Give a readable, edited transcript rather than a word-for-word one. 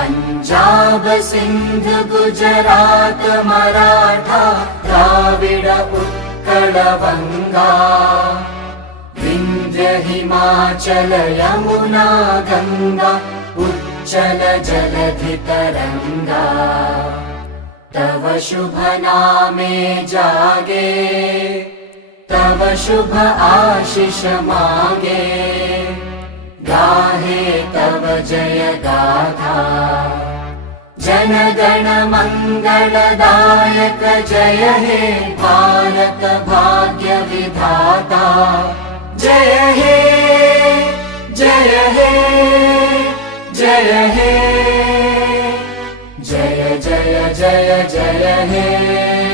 पंजाब सिंध गुजरात मराठा द्राविड उत्कल वंगा विंध्य हिमाचल यमुना गंगा उच्चल जलधि तरंगा तव शुभ नामे जागे तव शुभ आशीष मांगे गाहे तव जय गाथा जन गण मंगलदायक जय हे भारत भाग्य विधाता जय हे जय हे जय हे जय जय जय जय हे।